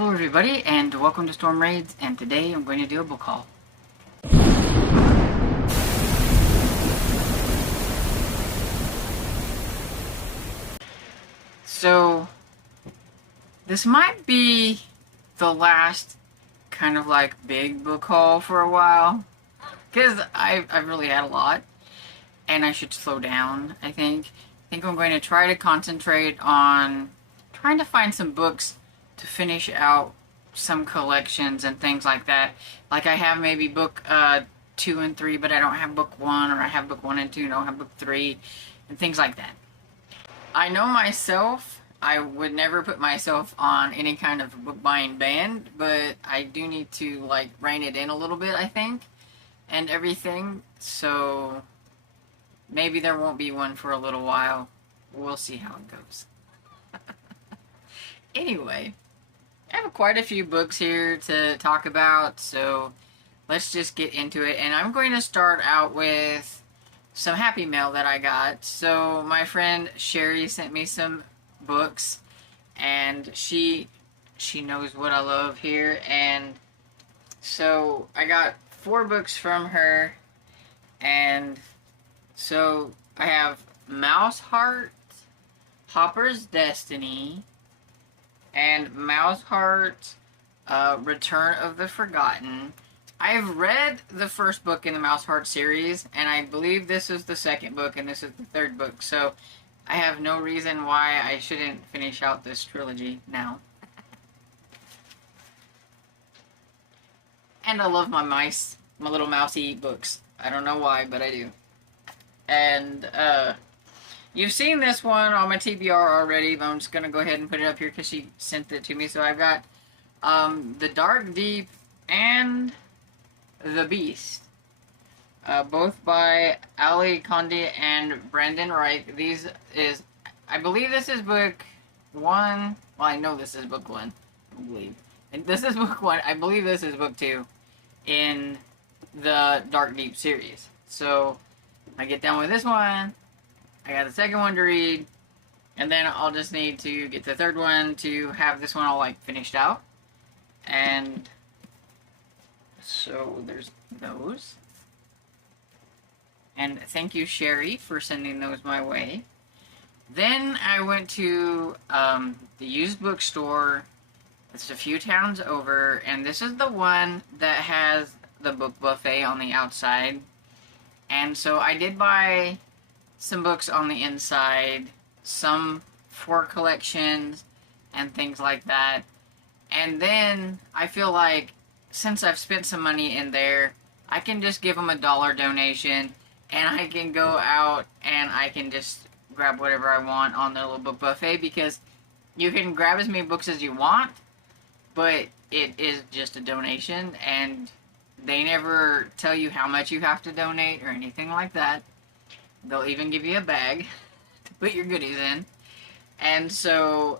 Hello everybody and welcome to Storm Raids, and today I'm going to do a book haul. So, this might be the last kind of like big book haul for a while, because I've really had a lot, and I should slow down, I think. I think I'm going to try to concentrate on trying to find some books to finish out some collections and things like that. Like I have maybe book 2 and 3, but I don't have book 1, or I have book 1 and 2 and I don't have book 3, and things like that. I know myself, I would never put myself on any kind of book buying ban, but I do need to like rein it in a little bit, I think, and everything. So maybe there won't be one for a little while. We'll see how it goes. Anyway, I have quite a few books here to talk about, so let's just get into it. And I'm going to start out with some Happy Mail that I got. So my friend Sherry sent me some books, and she knows what I love here. And so I got 4 books from her, and so I have Mouse Heart, Hopper's Destiny, and Mouse Heart, Return of the Forgotten. I've read the first book in the Mouse Heart series, and I believe this is the second book, and this is the third book, so I have no reason why I shouldn't finish out this trilogy now. And I love my mice, my little mousy books. I don't know why, but I do. And, you've seen this one on my TBR already, but I'm just going to go ahead and put it up here because she sent it to me. So I've got The Dark Deep and The Beast. Both by Ali Condé and Brandon Wright. I believe this is book 1. Well, I know this is book 1. I believe. And this is book 1. I believe this is book 2 in the Dark Deep series. So I get done with this one, I got the second one to read, and then I'll just need to get the third one to have this one all like finished out. And so there's those. And thank you, Sherry, for sending those my way. Then I went to the used bookstore. It's a few towns over, and this is the one that has the book buffet on the outside. And so I did buy some books on the inside, some for collections and things like that. And then I feel like since I've spent some money in there, I can just give them a $1 donation, and I can go out and I can just grab whatever I want on their little book buffet, because you can grab as many books as you want, but it is just a donation, and they never tell you how much you have to donate or anything like that. They'll even give you a bag to put your goodies in. And so,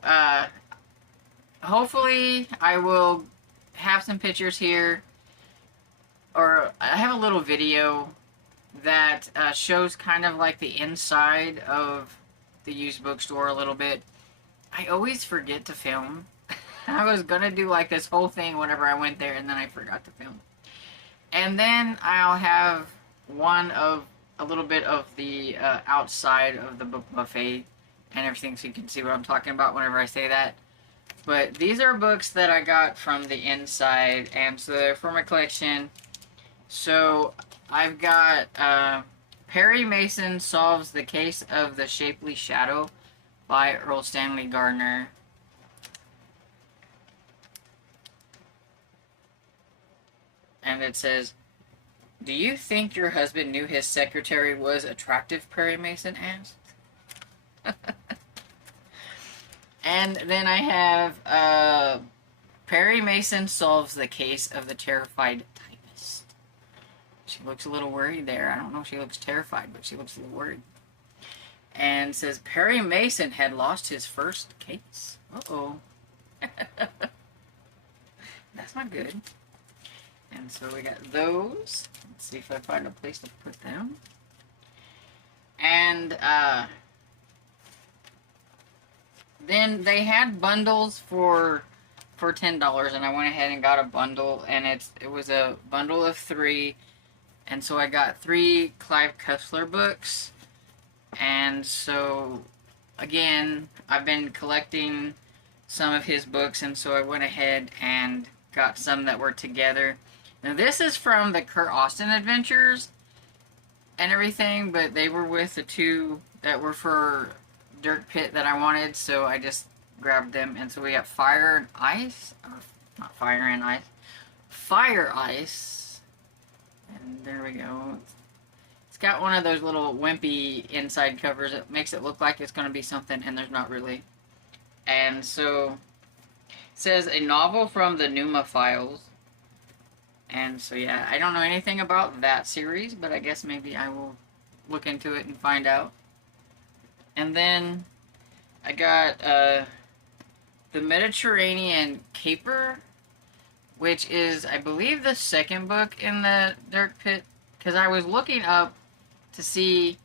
hopefully I will have some pictures here, or I have a little video that shows kind of like the inside of the used bookstore a little bit. I always forget to film. I was gonna do like this whole thing whenever I went there, and then I forgot to film. And then I'll have a little bit of the outside of the book buffet and everything, so you can see what I'm talking about whenever I say that. But these are books that I got from the inside, and so they're for my collection. So I've got Perry Mason Solves the Case of the Shapely Shadow by Earl Stanley Gardner. And it says, "Do you think your husband knew his secretary was attractive?" Perry Mason asked. And then I have Perry Mason Solves the Case of the Terrified Typist. She looks a little worried there. I don't know if she looks terrified, but she looks a little worried. And says Perry Mason had lost his first case. Uh-oh. That's not good. And so we got those. Let's see if I find a place to put them. And then they had bundles for for $10, and I went ahead and got a bundle, and it was a bundle of 3, and so I got 3 Clive Cussler books. And so again, I've been collecting some of his books, and so I went ahead and got some that were together. Now this is from the Kurt Austin adventures and everything, but they were with the 2 that were for Dirk Pitt that I wanted, so I just grabbed them. And so we got Fire and Ice, or not Fire and Ice, Fire Ice, and there we go. It's got one of those little wimpy inside covers that makes it look like it's going to be something, and there's not really. And so it says a novel from the Numa Files. And so yeah, I don't know anything about that series, but I guess maybe I will look into it and find out. And then I got the Mediterranean Caper, which is, I believe, the second book in the Dirk Pitt, because I was looking up to see,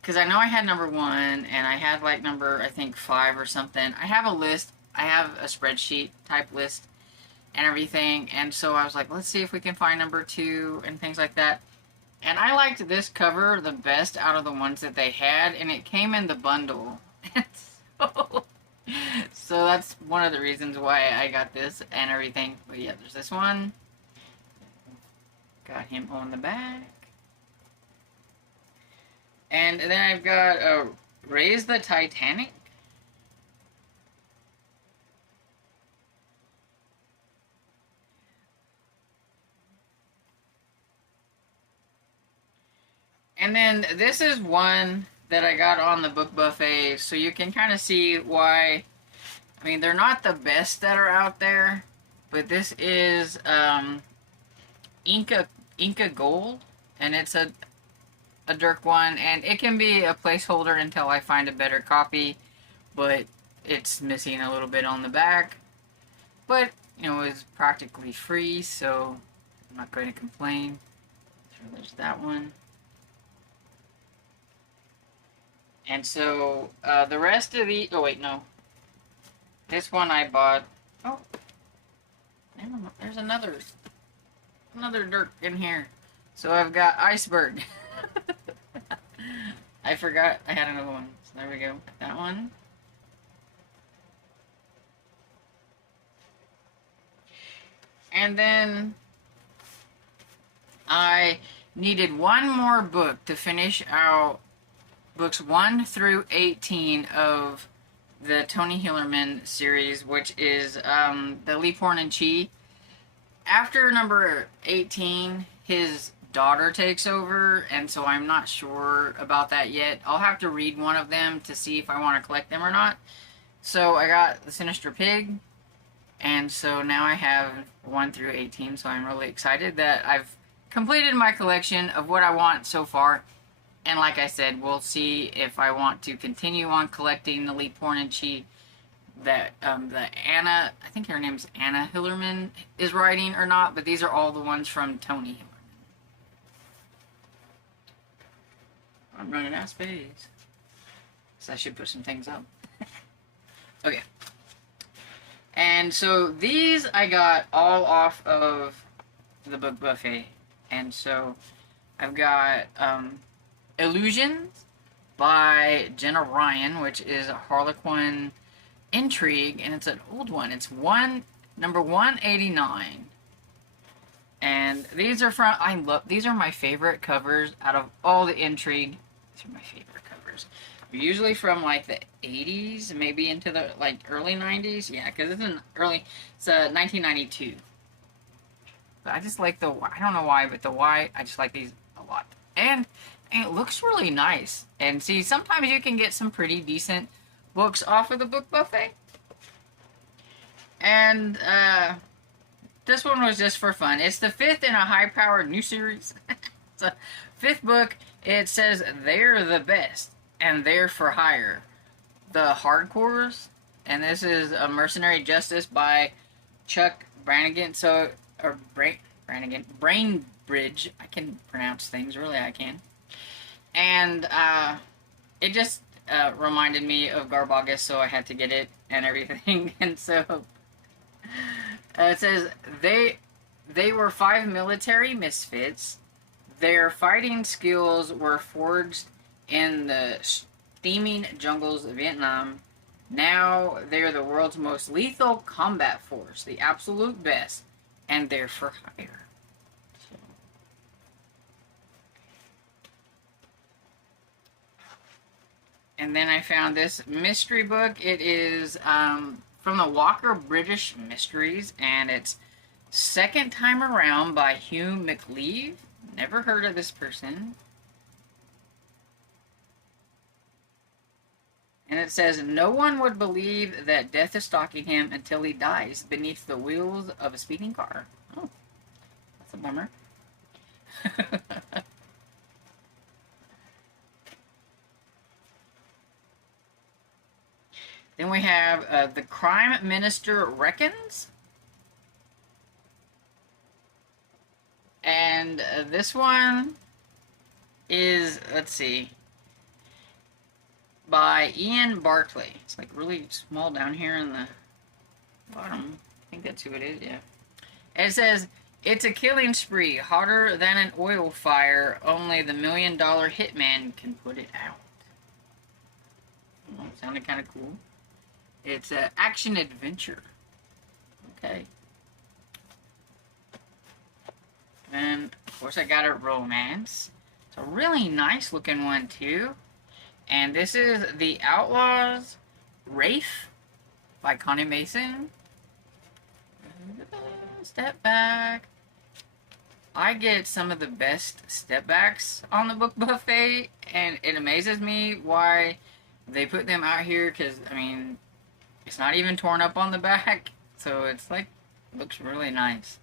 because I know I had number 1, and I had like number, I think, 5 or something. I have a list, I have a spreadsheet type list and everything, and so I was like, let's see if we can find number 2 and things like that. And I liked this cover the best out of the ones that they had, and it came in the bundle. So that's one of the reasons why I got this and everything. But yeah, there's this one. Got him on the back. And then I've got Raise the Titanic. And then this is one that I got on the book buffet, so you can kind of see why. I mean, they're not the best that are out there, but this is Inca Gold, and it's a Dirk one, and it can be a placeholder until I find a better copy, but it's missing a little bit on the back. But, you know, it's practically free, so I'm not going to complain. So there's that one. And so, the rest of the... Oh, wait, no. This one I bought... Oh. There's another Dirk in here. So I've got Iceberg. I forgot I had another one. So there we go. That one. And then I needed one more book to finish out books 1 through 18 of the Tony Hillerman series, which is the Lee Porn and Chi. After number 18, his daughter takes over, and so I'm not sure about that yet. I'll have to read one of them to see if I want to collect them or not. So I got The Sinister Pig, and so now I have 1 through 18, so I'm really excited that I've completed my collection of what I want so far. And like I said, we'll see if I want to continue on collecting the Lee Porn and Chi that the Anna, I think her name's Anna Hillerman, is writing or not, but these are all the ones from Tony Hillerman. I'm running out of space, so I should put some things up. Okay. And so these I got all off of the book buffet. And so I've got Illusions by Jenna Ryan, which is a Harlequin intrigue, and it's an old one. It's number 189. And these are from, these are my favorite covers out of all the intrigue. These are my favorite covers. Usually from like the 80s, maybe into the like early 90s. Yeah, because it's 1992. But I just like I don't know why, but I just like these a lot. And it looks really nice. And see, sometimes you can get some pretty decent books off of the book buffet. And this one was just for fun. It's the 5th in a high-powered new series. It's a 5th book. It says they're the best and they're for hire. The Hardcores. And this is a Mercenary Justice by Chuck Brannigan. Brainbridge. I can pronounce things, really I can. And it just reminded me of Garbagus, so I had to get it and everything. And so It says they were 5 military misfits. Their fighting skills were forged in the steaming jungles of Vietnam. Now they're the world's most lethal combat force, the absolute best, and they're for hire. So. And then I found this mystery book. It is from the Walker British Mysteries, and it's Second Time Around by Hugh McLeave. Never heard of this person. And it says, no one would believe that death is stalking him until he dies beneath the wheels of a speeding car. Oh, that's a bummer. Then we have The Crime Minister Reckons. And this one is, let's see, by Ian Barclay. It's like really small down here in the bottom. I think that's who it is, yeah. And it says, it's a killing spree, hotter than an oil fire. Only the $1 million hitman can put it out. Oh, sounded kind of cool. It's an action adventure. Okay. And, of course, I got a romance. It's a really nice looking one, too. And this is The Outlaws Rafe by Connie Mason. Step back. I get some of the best step backs on the book buffet, and it amazes me why they put them out here, because, I mean, it's not even torn up on the back, so it's like, looks really nice.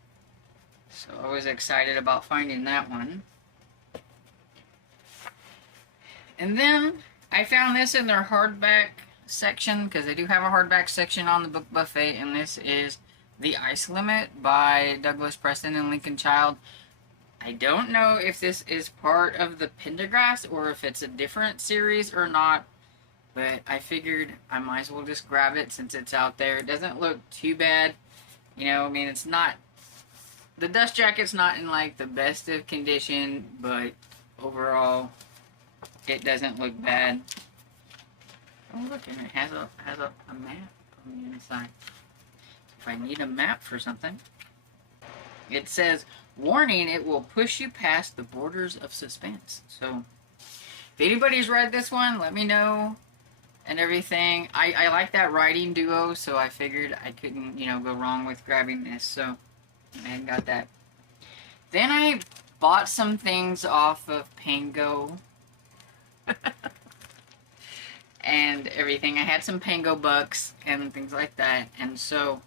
So I was excited about finding that one. And then I found this in their hardback section, because they do have a hardback section on the book buffet, and this is The Ice Limit by Douglas Preston and Lincoln Child. I don't know if this is part of the Pendergrass or if it's a different series or not, but I figured I might as well just grab it since it's out there. It doesn't look too bad. You know, I mean, it's not... The dust jacket's not in, like, the best of condition, but overall, it doesn't look bad. Oh, look, and it has a map on the inside. If I need a map for something. It says, warning, it will push you past the borders of suspense. So, if anybody's read this one, let me know and everything. I like that writing duo, so I figured I couldn't, you know, go wrong with grabbing this. So, I got that. Then I bought some things off of Pango. And everything. I had some Pango bucks and things like that. And so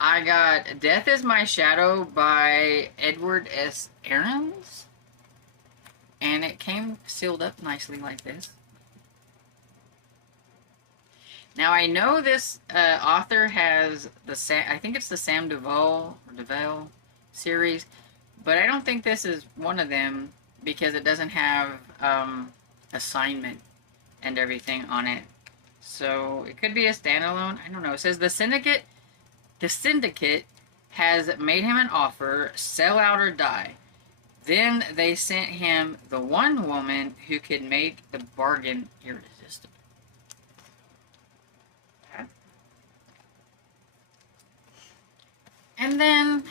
I got Death is My Shadow by Edward S. Aarons. And it came sealed up nicely like this. Now I know this author has I think it's the Sam Duvall series, but I don't think this is one of them because it doesn't have assignment and everything on it. So it could be a standalone. I don't know. It says the syndicate has made him an offer, sell out or die. Then they sent him the one woman who could make the bargain irresistible. And then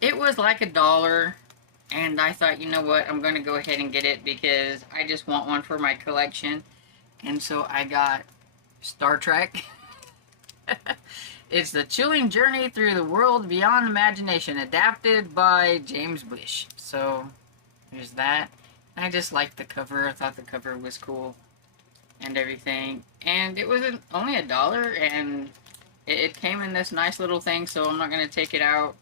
it was like $1, and I thought, you know what, I'm going to go ahead and get it because I just want one for my collection. And so I got Star Trek. It's The Chilling Journey Through the World Beyond Imagination, adapted by James Blish. So there's that. I just liked the cover. I thought the cover was cool and everything. And it was only $1, and it came in this nice little thing, so I'm not going to take it out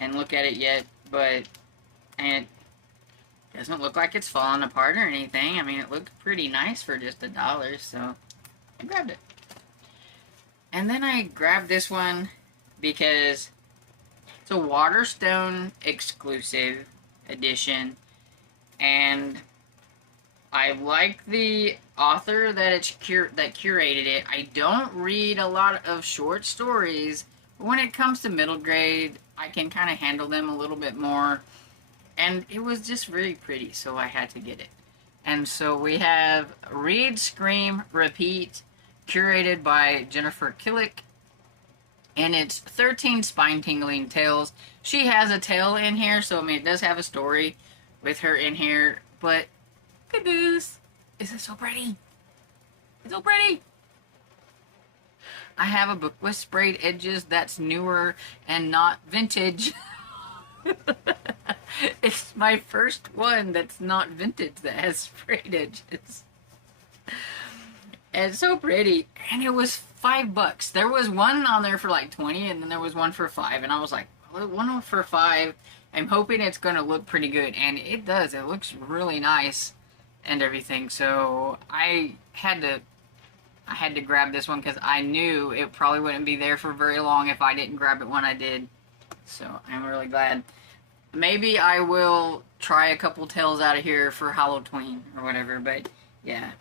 and look at it yet, but it doesn't look like it's falling apart or anything. I mean, it looked pretty nice for just $1, so I grabbed it. And then I grabbed this one because it's a Waterstone exclusive edition, and I like the author that curated it. I don't read a lot of short stories But when it comes to middle grade, I can kind of handle them a little bit more. And it was just really pretty, so I had to get it. And so we have Read, Scream, Repeat, curated by Jennifer Killick. And it's 13 spine-tingling tales. She has a tale in here, so I mean, it does have a story with her in here. But look at this. Is it so pretty? It's so pretty. I have a book with sprayed edges that's newer and not vintage. It's my first one that's not vintage that has sprayed edges. And it's so pretty. And it was $5. There was one on there for like 20, and then there was one for 5. And I was like, well, one for 5. I'm hoping it's going to look pretty good. And it does. It looks really nice and everything. So I had to grab this one because I knew it probably wouldn't be there for very long if I didn't grab it when I did. So I'm really glad. Maybe I will try a couple tales out of here for Halloween or whatever, but yeah.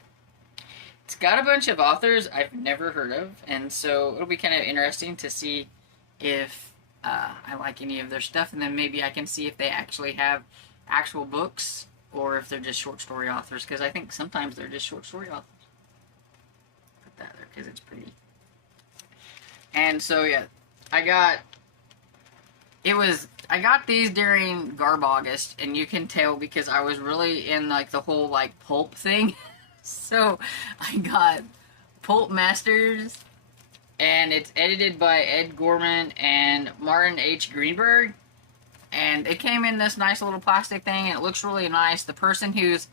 It's got a bunch of authors I've never heard of, and so it'll be kind of interesting to see if I like any of their stuff, and then maybe I can see if they actually have actual books or if they're just short story authors, because I think sometimes they're just short story authors. Put that there because it's pretty. And so yeah, I got these during Garb August, and you can tell because I was really in like the whole like pulp thing. So I got Pulp Masters, and it's edited by Ed Gorman and Martin H. Greenberg, and it came in this nice little plastic thing, and it looks really nice. The person who's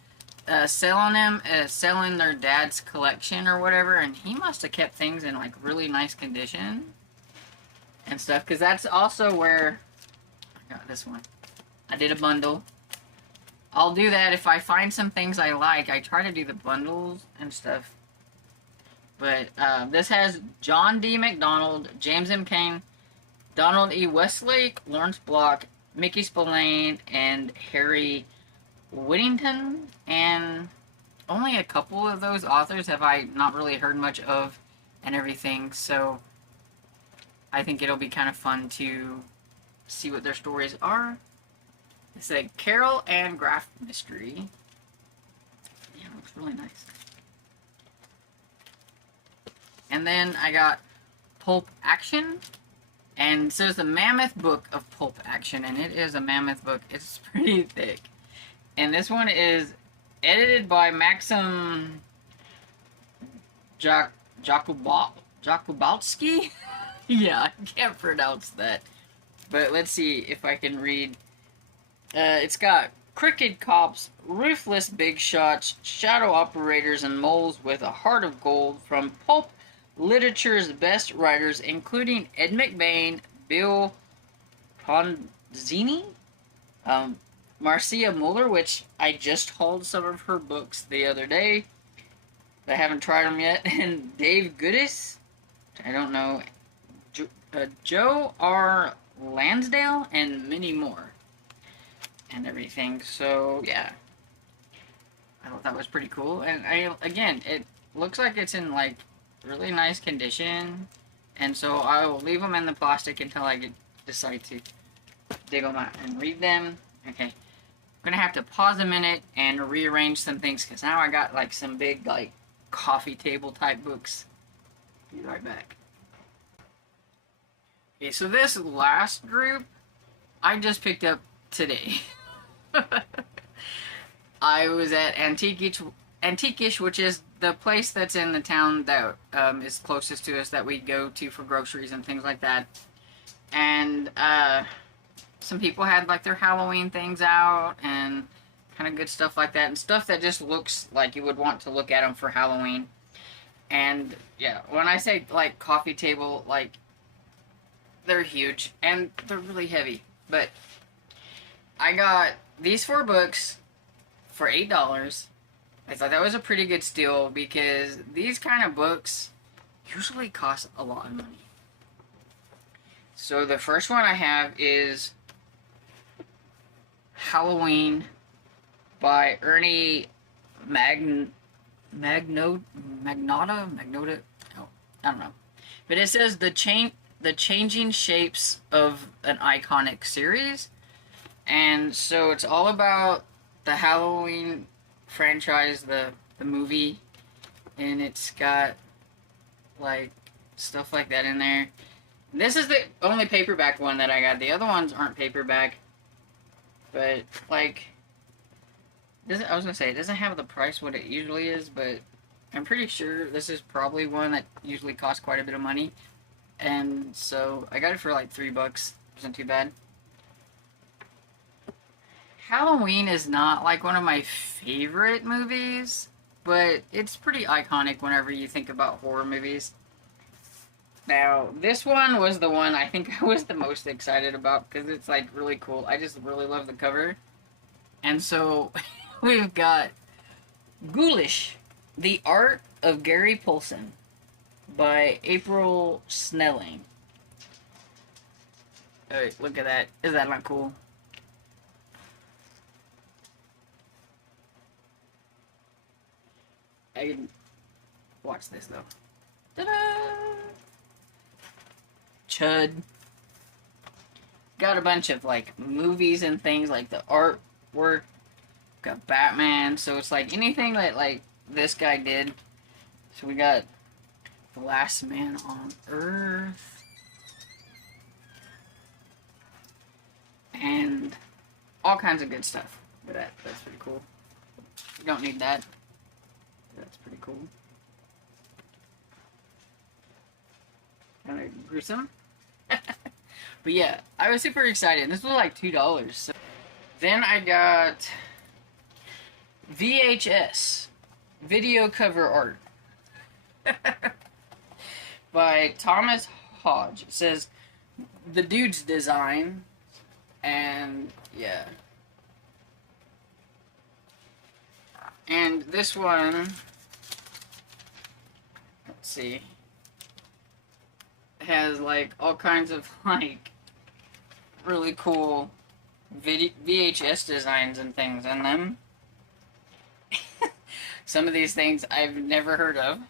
selling them is selling their dad's collection or whatever, and he must have kept things in like really nice condition and stuff, because that's also where I got this one. I did a bundle. I'll do that if I find some things I like. I try to do the bundles and stuff. But this has John D. McDonald, James M. Cain, Donald E. Westlake, Lawrence Block, Mickey Spillane, and Harry Whittington. And only a couple of those authors have I not really heard much of and everything. So I think it'll be kind of fun to see what their stories are. It's a Carol and Graff mystery. Yeah, it looks really nice. And then I got Pulp Action. And so it's a mammoth book of pulp action. And it is a mammoth book. It's pretty thick. And this one is edited by Maxim Jakubowski. Yeah, I can't pronounce that. But let's see if I can read. It's got crooked cops, ruthless big shots, shadow operators, and moles with a heart of gold from pulp literature's best writers, including Ed McBain, Bill Ponzini, Marcia Muller, which I just hauled some of her books the other day. I haven't tried them yet, and Dave Goodis, I don't know, Joe R. Lansdale, and many more. And everything, so yeah, I thought that was pretty cool. And again, it looks like it's in like really nice condition, and so I will leave them in the plastic until I decide to dig them out and read them. Okay, I'm gonna have to pause a minute and rearrange some things because now I got like some big like coffee table type books. Be right back. Okay, so this last group I just picked up today. I was at Antiquish, which is the place that's in the town that is closest to us that we go to for groceries and things like that. And some people had like their Halloween things out and kind of good stuff like that, and stuff that just looks like you would want to look at them for Halloween. And yeah, when I say like coffee table, like they're huge and they're really heavy. But I got these 4 books for $8. I thought that was a pretty good steal because these kind of books usually cost a lot of money. So the first one I have is Halloween by Ernie Magnotta, oh, I don't know. But it says the the changing shapes of an iconic series. And so it's all about the Halloween franchise, the movie, and it's got like stuff like that in there. This is the only paperback one that I got. The other ones aren't paperback, but like, I was gonna say it doesn't have the price what it usually is, but I'm pretty sure this is probably one that usually costs quite a bit of money. And so I got it for like $3. Wasn't too bad. Halloween is not like one of my favorite movies, but it's pretty iconic whenever you think about horror movies. Now, this one was the one I think I was the most excited about because it's like really cool. I just really love the cover. And so we've got Ghoulish, The Art of Gary Paulson by April Snelling. Alright, look at that. Is that not cool? I can watch this though. Ta-da! Chud. Got a bunch of like movies and things like the artwork. Got Batman, so it's like anything that like this guy did. So we got The Last Man on Earth. And all kinds of good stuff. Look at that. That's pretty cool. You don't need that. That's pretty cool. Kind of gruesome. But yeah, I was super excited. This was like $2. So. Then I got VHS, video cover art. By Thomas Hodge. It says, the dude's design. And yeah. And this one, let's see, has like all kinds of like really cool VHS designs and things in them. Some of these things I've never heard of.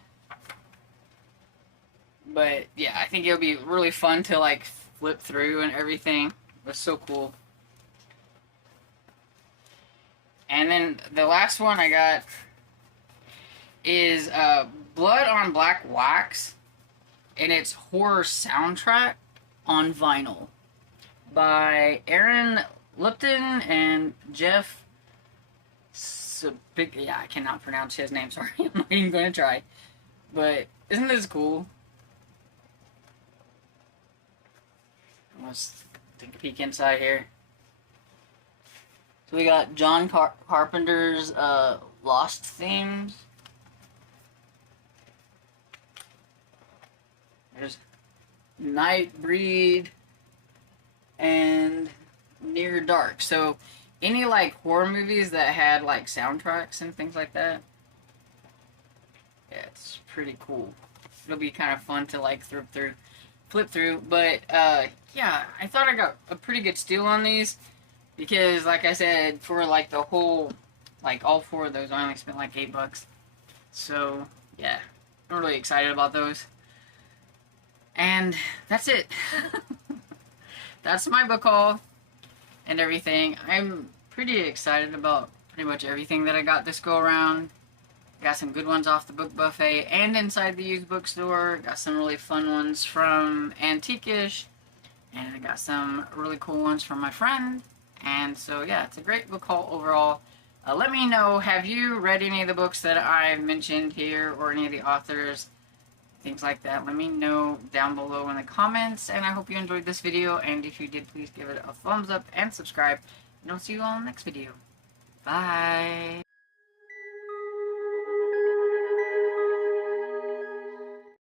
But yeah, I think it'll be really fun to like flip through and everything. It was so cool. And then the last one I got is Blood on Black Wax, and it's horror soundtrack on vinyl by Aaron Lipton and Jeff yeah, I cannot pronounce his name, sorry. I'm not even going to try. But isn't this cool? Let's take a peek inside here. So we got John Carpenter's Lost themes. There's Nightbreed and Near Dark. So any like horror movies that had like soundtracks and things like that, yeah, it's pretty cool. It'll be kind of fun to like flip through. But yeah, I thought I got a pretty good steal on these. Because, like I said, for, like, the whole, like, all 4 of those, I only spent, like, $8. So, yeah. I'm really excited about those. And that's it. That's my book haul and everything. I'm pretty excited about pretty much everything that I got this go-around. Got some good ones off the book buffet and inside the used bookstore. Got some really fun ones from Antiquish. And I got some really cool ones from my friend. And so, yeah, it's a great book haul overall. Let me know, have you read any of the books that I've mentioned here or any of the authors, things like that? Let me know down below in the comments, and I hope you enjoyed this video, and if you did, please give it a thumbs up and subscribe, and I'll see you all in the next video. Bye!